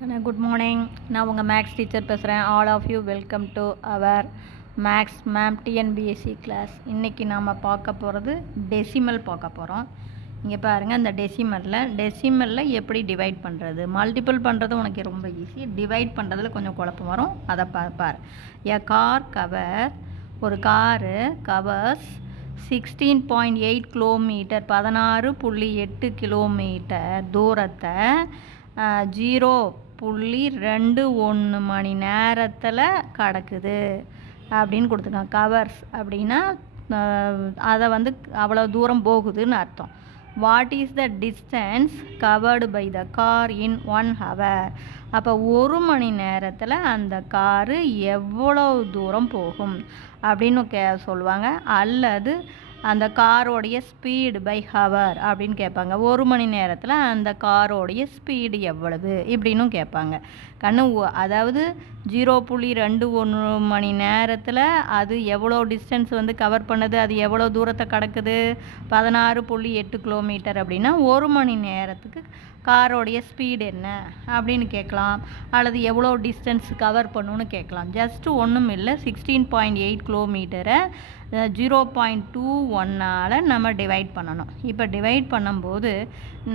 Good morning. நான் உங்கள் maths teacher பேசுகிறேன். All of you welcome to our maths ma'am TNPSC class. இன்றைக்கி நாம் பார்க்க போகிறது டெசிமல் பார்க்க போகிறோம். இங்கே பாருங்கள், இந்த டெசிமலில் எப்படி டிவைட் பண்ணுறது. மல்டிபிள் பண்ணுறது உனக்கு ரொம்ப ஈஸி, டிவைட் பண்ணுறதுல கொஞ்சம் குழப்பம் வரும். அதை பார். எ கார் கவர், ஒரு காரு கவர்ஸ் 16.8 கிலோமீட்டர், 16.8 கிலோமீட்டர் தூரத்தை 0.21 மணி நேரத்தில் கடக்குது அப்படின்னு கொடுத்துருக்காங்க. கவர்ஸ் அப்படின்னா அதை அவ்வளோ தூரம் போகுதுன்னு அர்த்தம். What is the distance covered by the car in 1 hour? அப்போ 1 மணி நேரத்தில் அந்த காரு எவ்வளோ தூரம் போகும் அப்படின்னு சொல்லுவாங்க. அல்லது அந்த காரோடைய ஸ்பீடு பை ஹவர் அப்படின்னு கேட்பாங்க. 1 மணி நேரத்தில் அந்த காரோடைய ஸ்பீடு எவ்வளவு இப்படின்னும் கேட்பாங்க. அதாவது 0.21 மணி நேரத்தில் அது எவ்வளோ டிஸ்டன்ஸ் கவர் பண்ணுது, அது எவ்வளோ தூரத்தை கடக்குது, 16.8 கிலோமீட்டர் அப்படின்னா 1 மணி நேரத்துக்கு காரோடைய ஸ்பீடு என்ன அப்படின்னு கேட்கலாம். அல்லது எவ்வளோ டிஸ்டன்ஸ் கவர் பண்ணணுன்னு கேட்கலாம். ஜஸ்ட்டு ஒன்றும் இல்லை, 16.8 கிலோமீட்டரை 0.21ஆல் நம்ம டிவைட் பண்ணணும். இப்போ டிவைட் பண்ணும்போது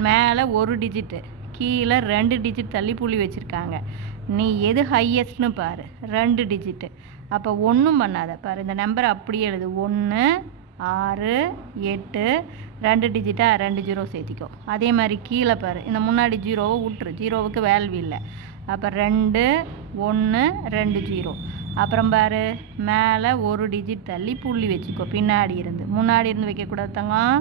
மேலே 1 டிஜிட்டு, கீழே 2 டிஜிட் தள்ளி புள்ளி வச்சுருக்காங்க. நீ எது ஹையஸ்ட்னு பாரு, 2 டிஜிட்டு. அப்போ ஒன்றும் பண்ணாத பாரு, இந்த நம்பரை அப்படியே எழுது. 1 6 8 2 டிஜிட்டாக 2 ஜீரோ சேர்த்திக்கோ. அதே மாதிரி கீழே பாரு, இந்த முன்னாடி ஜீரோவை விட்டுரு, ஜீரோவுக்கு வேல்யூ இல்லை. அப்போ 2 1 2 ஜீரோ. அப்புறம் பாரு, மேலே 1 டிஜிட் தள்ளி புள்ளி வச்சுக்கோ, பின்னாடி இருந்து. முன்னாடி இருந்து வைக்கக்கூடாது தங்கம்.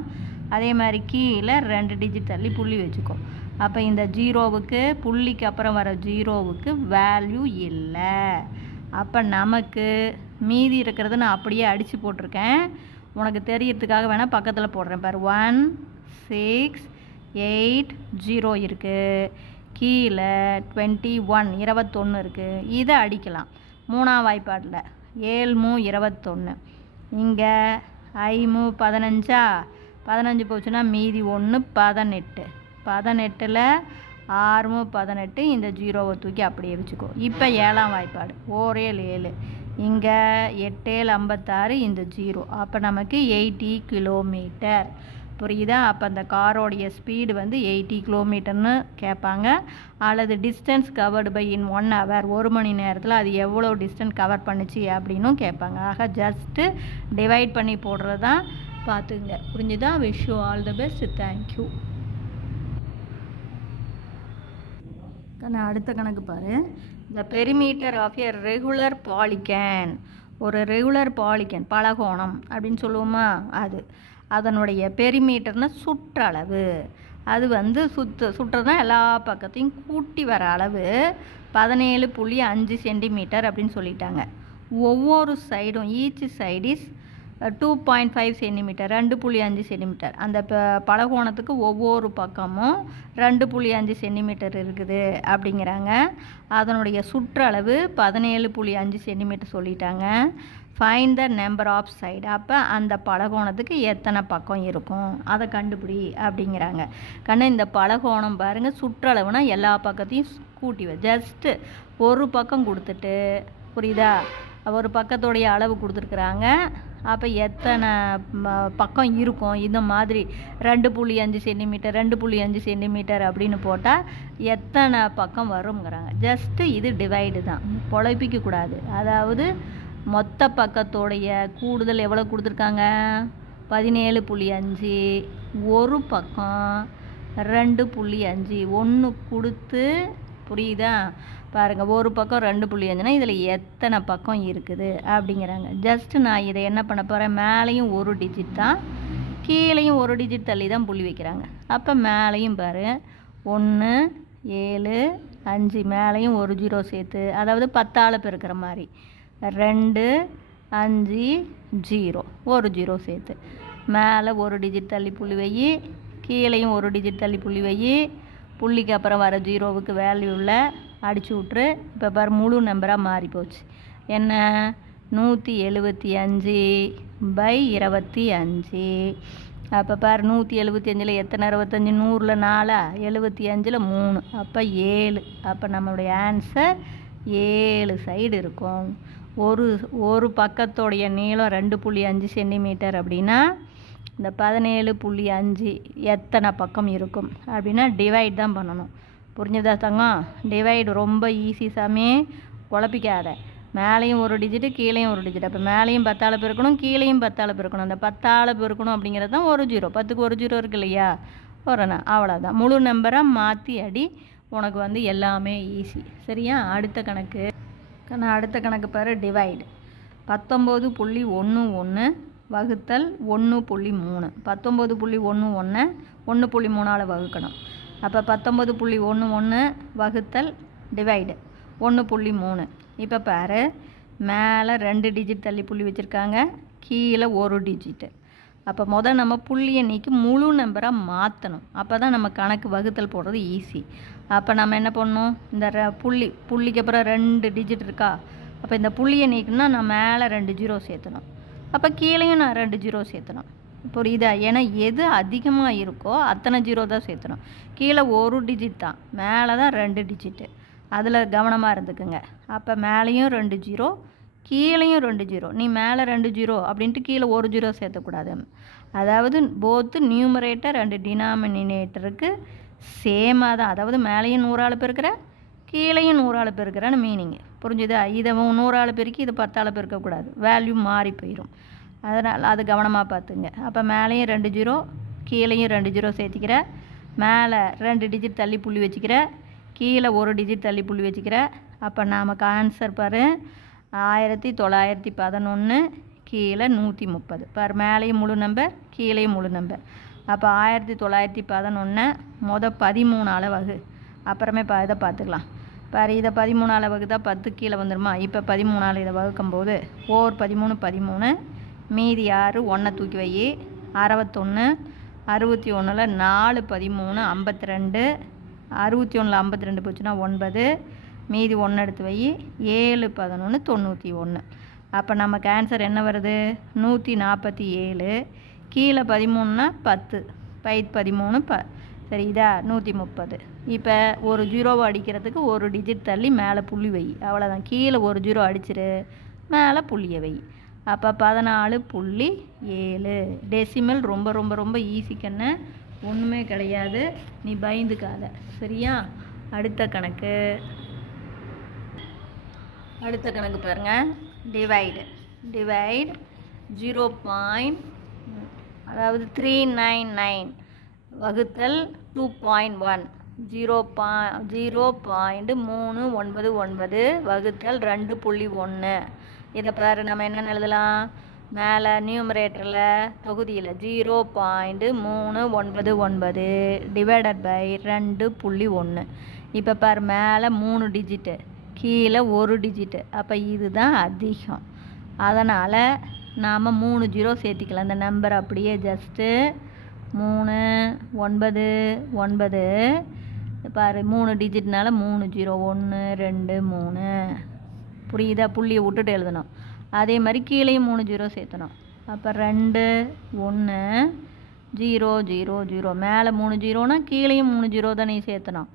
அதே மாதிரி கீழே 2 டிஜிட் தள்ளி புள்ளி வச்சுக்கோ. அப்போ இந்த ஜீரோவுக்கு, புள்ளிக்கு அப்புறம் வர ஜீரோவுக்கு வேல்யூ இல்லை. அப்போ நமக்கு மீதி இருக்கிறது நான் அப்படியே அடித்து போட்டிருக்கேன், உனக்கு தெரியறதுக்காக வேணால் பக்கத்தில் போடுறேன் பாரு. 1 6 8 0 இருக்குது. கீழே 21 இருக்குது. இதை அடிக்கலாம் 3ஆம் வாய்ப்பாட்டில். 7 21. இங்கே 5 15. 15 போச்சுன்னா மீதி 1 18. 18ல் 6 18. இந்த ஜீரோவை தூக்கி அப்படியே வச்சுக்கோ. இப்போ 7ஆம் வாய்ப்பாடு. 1 7. இங்கே 8 56. இந்த ஜீரோ. அப்போ நமக்கு 80 கிலோமீட்டர். புரியுதா? அப்போ அந்த காரோடைய ஸ்பீடு 80 கிலோமீட்டர்னு கேட்பாங்க. அல்லது distance covered by in 1 hour, 1 மணி நேரத்தில் அது எவ்வளோ டிஸ்டன்ஸ் கவர் பண்ணிச்சு அப்படின்னும் கேட்பாங்க. ஆக ஜஸ்ட்டு டிவைட் பண்ணி போடுறது தான் பார்த்துங்க. புரிஞ்சுதா? Wish you all the best. Thank you. அடுத்த கணக்கு பாரு. The perimeter of a regular polygon, ஒரு ரெகுலர் பாலிகன் பலகோணம் அப்படின்னு சொல்லுவோமா, அதனுடைய பெரிமீட்டர்னால் சுற்றளவு. அது சுற்றுறதுனா எல்லா பக்கத்தையும் கூட்டி வர அளவு 17.5 சென்டிமீட்டர் அப்படின்னு சொல்லிட்டாங்க. ஒவ்வொரு சைடும் each side is 2.5 centimetre, 2.5 centimetre. அந்த பலகோணத்துக்கு ஒவ்வொரு பக்கமும் 2.5 சென்டிமீட்டர் இருக்குது அப்படிங்கிறாங்க. அதனுடைய சுற்றளவு 17.5 சென்டிமீட்டர் சொல்லிட்டாங்க. Find the number of side. அப்போ அந்த பலகோணத்துக்கு எத்தனை பக்கம் இருக்கும் அதை கண்டுபிடி அப்படிங்கிறாங்க. இந்த பலகோணம் பாருங்கள், சுற்றளவுனா எல்லா பக்கத்தையும் கூட்டி ஜஸ்ட்டு ஒரு பக்கம் கொடுத்துட்டு, புரியுதா, ஒரு பக்கத்தோடைய அளவு கொடுத்துருக்குறாங்க. அப்போ எத்தனை பக்கம் இருக்கும் இந்த மாதிரி 2.5 சென்டிமீட்டர் 2.5 சென்டிமீட்டர் அப்படின்னு போட்டால் எத்தனை பக்கம் வருங்கிறாங்க. ஜஸ்ட்டு இது டிவைடு தான், குழப்பிக்கக்கூடாது. அதாவது மொத்த பக்கத்தோடைய கூடுதல் எவ்வளோ கொடுத்துருக்காங்க, 17.5. ஒரு பக்கம் 2.5 1 கொடுத்து, புரியுதா? பாருங்கள், ஒரு பக்கம் 2.5னா இதில் எத்தனை பக்கம் இருக்குது அப்படிங்கிறாங்க. ஜஸ்ட்டு நான் இதை என்ன பண்ண போகிறேன், மேலேயும் 1 டிஜிட் தான், கீழேயும் 1 டிஜிட் தள்ளி தான் புள்ளி வைக்கிறாங்க. அப்போ மேலேயும் பாரு, 1 7 5, மேலேயும் 1 ஜீரோ சேர்த்து, அதாவது 10ஆல் பெருக்கிற மாதிரி. 2 5 0, 1 ஜீரோ சேர்த்து. மேலே 1 டிஜிட் தள்ளி புள்ளி வை, கீழேயும் 1 டிஜிட் தள்ளி புள்ளி வை. புள்ளிக்கு அப்புறம் வர ஜீரோவுக்கு வேல்யூவில் அடிச்சு விட்ரு. இப்போ பாரு, முழு நம்பராக மாறி போச்சு. என்ன, 175/25. அப்போ பாரு 175 எத்தனை 65 100 4 75 3 அப்போ 7. அப்போ நம்மளுடைய ஆன்சர் 7 சைடு இருக்கும். ஒரு பக்கத்தோடைய நீளம் 2.5 சென்டிமீட்டர் அப்படின்னா இந்த 17.5 எத்தனை பக்கம் இருக்கும் அப்படின்னா டிவைட் தான் பண்ணணும். புரிஞ்சதா தங்கம்? டிவைடு ரொம்ப ஈஸி சாமி, குழப்பிக்காத. மேலேயும் ஒரு டிஜிட்டு கீழேயும் ஒரு டிஜிட். அப்போ மேலேயும் 10ஆல் பெருக்கணும், கீழேயும் 10ஆல் பெருக்கணும். அந்த 10ஆல் பெருக்கணும் அப்படிங்கிறது தான் ஒரு 0. 10க்கு ஒரு 0 இருக்கு இல்லையா, வரண்ணா அவ்வளோதான். முழு நம்பராக மாற்றி அடி, உனக்கு எல்லாமே ஈஸி. சரியா? அடுத்த கணக்கு பாரு, டிவைடு. 19.11 வகுத்தல் 1.3. 19.11 1.3ஆல் வகுக்கணும். அப்போ 19.11 வகுத்தல் டிவைடு 1.3. இப்போ பாரு, மேலே 2 டிஜிட் தள்ளி புள்ளி வச்சுருக்காங்க, கீழே ஒரு டிஜிட்டு. அப்போ நம்ம புள்ளியை நீக்கி முழு நம்பராக மாற்றணும். அப்போ தான் நம்ம கணக்கு வகுத்தல் போடுறது ஈஸி. அப்போ நம்ம என்ன பண்ணணும், இந்த புள்ளிக்கு அப்புறம் 2 டிஜிட் இருக்கா, அப்போ இந்த புள்ளியை நீக்கணும்னா நான் மேலே 2 0 சேர்த்தணும், அப்போ கீழேயும் நான் 2 0 சேர்த்தணும். புரியுதா? ஏன்னா எது அதிகமாக இருக்கோ அத்தனை 0 தான் சேர்த்தணும். கீழே ஒரு டிஜிட் தான், மேலே தான் 2 டிஜிட்டு. அதில் கவனமாக இருந்துக்குங்க. அப்போ மேலேயும் 2 0, கீழேயும் 2 0. நீ மேலே 2 0 அப்படின்ட்டு கீழே ஒரு 0 சேர்த்தக்கூடாது. அதாவது போத்து நியூமரேட்டர் அண்டு டினாமினேட்டருக்கு சேமாக தான். அதாவது மேலேயும் 100ஆல் பெருக்கிற, கீழேயும் 100ஆல் பெருக்கிறன்னு மீனிங். புரிஞ்சுதா? இதை 100ஆல் பெருக்கி இதை 10ஆல் பெருக்கக்கூடாது, வேல்யூ மாறி போயிடும். அதனால் அது கவனமாக பார்த்துங்க. அப்போ மேலேயும் 2 0, கீழேயும் 2 0 சேர்த்திக்கிற, மேலே 2 டிஜிட் தள்ளி புள்ளி வச்சுக்கிற, கீழே ஒரு டிஜிட் தள்ளி புள்ளி வச்சுக்கிற. அப்போ நமக்கு ஆன்சர் பாரு 1911, கீழே 130. பாரு, மேலேயும் முழு நம்பர், கீழேயும் முழு நம்பர். அப்போ 1911 13ஆல் வகு. அப்புறமே இதை பார்த்துக்கலாம். பாரு, இதை 13ஆல் வகுத்தா 10 கீழே வந்துடுமா? இப்போ 13ஆல் இதை வகுக்கும்போது 13 13, மீதி 6, 1 தூக்கி வை, 61. 61ல் 4 13 52, 61ல் 52 போச்சுன்னா 9, மீதி 1 எடுத்து வை, 7 11 91. அப்போ நமக்கு ஆன்சர் என்ன வருது? 147. கீழே 13னா 10, 13 சரி, இதா 130. இப்போ ஒரு 0 அடிக்கிறதுக்கு ஒரு டிஜிட் தள்ளி மேலே புள்ளி வை, அவ்வளோதான். கீழே ஒரு 0 அடிச்சிரு, மேலே புள்ளியை வை. அப்போ 14.7. டெசிமல் ரொம்ப ரொம்ப ரொம்ப ஈஸி கண்ணு, ஒன்றுமே கிடையாது, நீ பயந்துக்காத. சரியா? அடுத்த கணக்கு பாருங்கள். டிவைடு 0. அதாவது 399 வகுத்தல் 2.1. 0.399 வகுத்தல் 2.1. இதை பாரு, நம்ம என்ன எழுதலாம்? மேலே நியூமரேட்டரில் தொகுதியில் 0.399 டிவைடட் பை 2.1. இப்போ பாரு, மேலே 3 டிஜிட்டு, கீழே ஒரு டிஜிட்டு. அப்போ இதுதான் அதிகம், அதனால் நாம் 3 0 சேர்த்திக்கலாம். இந்த நம்பர் அப்படியே ஜஸ்ட்டு 3 9 9. பாரு, 3 டிஜிட்னால 3 0, 1 2 3. புரியுதா? புள்ளியை விட்டுட்டு எழுதணும். அதே மாதிரி கீழேயும் 3 0 சேர்த்தணும். அப்போ 2 1 0 0 0. மேலே 3 0னா கீழேயும் 3 0 தான் நீ சேர்த்தணும்,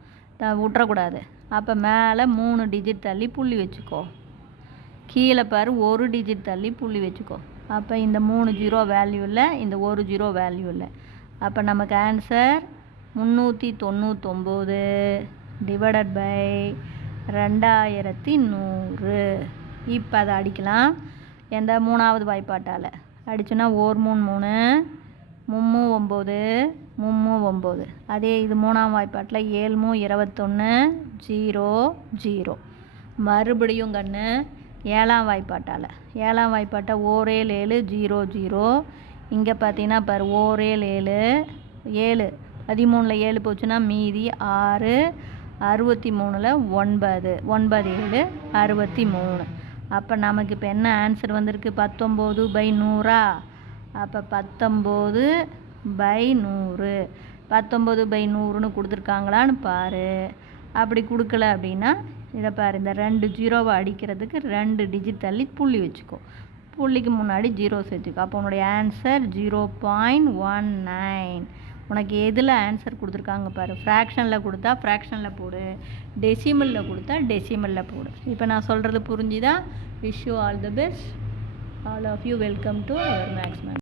விட்டுறக்கூடாது. அப்போ மேலே 3 டிஜிட் தள்ளி புள்ளி வச்சுக்கோ, கீழே பாரு ஒரு டிஜிட் தள்ளி புள்ளி வச்சுக்கோ. அப்போ இந்த 3 0 வேல்யூ இல்லை, இந்த ஒரு 0 வேல்யூ இல்லை. அப்போ நமக்கு ஆன்சர் 399 டிவைடட் பை 2100. இப்போ அதை அடிக்கலாம். எந்த 3வது வாய்ப்பாட்டால் அடிச்சுன்னா 1 3 3, 3 9 9. அதே இது 3ஆம் வாய்ப்பாட்டில் 7 21 0 0. மறுபடியும் கண்ணு 7ஆம் வாய்ப்பாட்டால் 1 7 0 0. இங்கே பார்த்தீங்கன்னா பாரு 1 7 7, 13ல் 7 போச்சுன்னா மீதி 6, 63ல் 9 9 7 63. அப்போ நமக்கு இப்போ என்ன ஆன்சர் வந்திருக்கு? 19/100. அப்போ 19/100. 19/100ன்னு கொடுத்துருக்காங்களான்னு பாரு. அப்படி கொடுக்கல அப்படின்னா இதை பாரு, இந்த 2 0வை அடிக்கிறதுக்கு 2 டிஜிட் தள்ளி புள்ளி வச்சுக்கோ. புள்ளிக்கு முன்னாடி 0 சேர்த்துக்கோ. அப்போ உன்னுடைய ஆன்சர் 0.19. உனக்கு எதில் ஆன்சர் கொடுத்துருக்காங்க பாரு. ஃப்ராக்ஷனில் கொடுத்தா ஃப்ராக்ஷனில் போடு, டெசிமலில் கொடுத்தா டெசிமலில் போடு. இப்போ நான் சொல்கிறது புரிஞ்சுதா? Wish you all the best. All of you welcome to our maths ma'am.